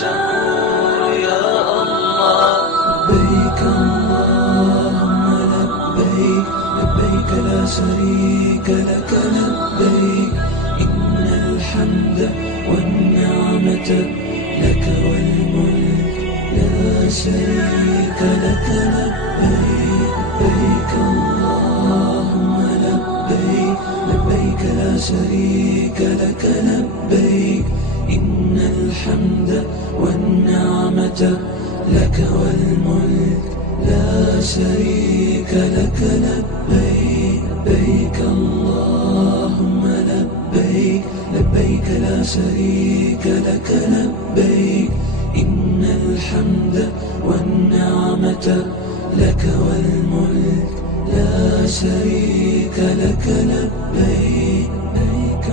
شكور يا الله. لبيك اللهم لبيك، لبيك لا شريك لك لبيك، إن الحمد والنعمة لك والملك لا شريك لك لبيك. لبيك اللهم لبيك، لبيك لا شريك لك لبيك، إن الحمد والنعمة لك والملك لا شريك لك لبيك. لبيك اللهم لبيك، لبيك لا شريك لك لبيك، إن الحمد والنعمة لك والملك لا شريك لك لبيك. لبيك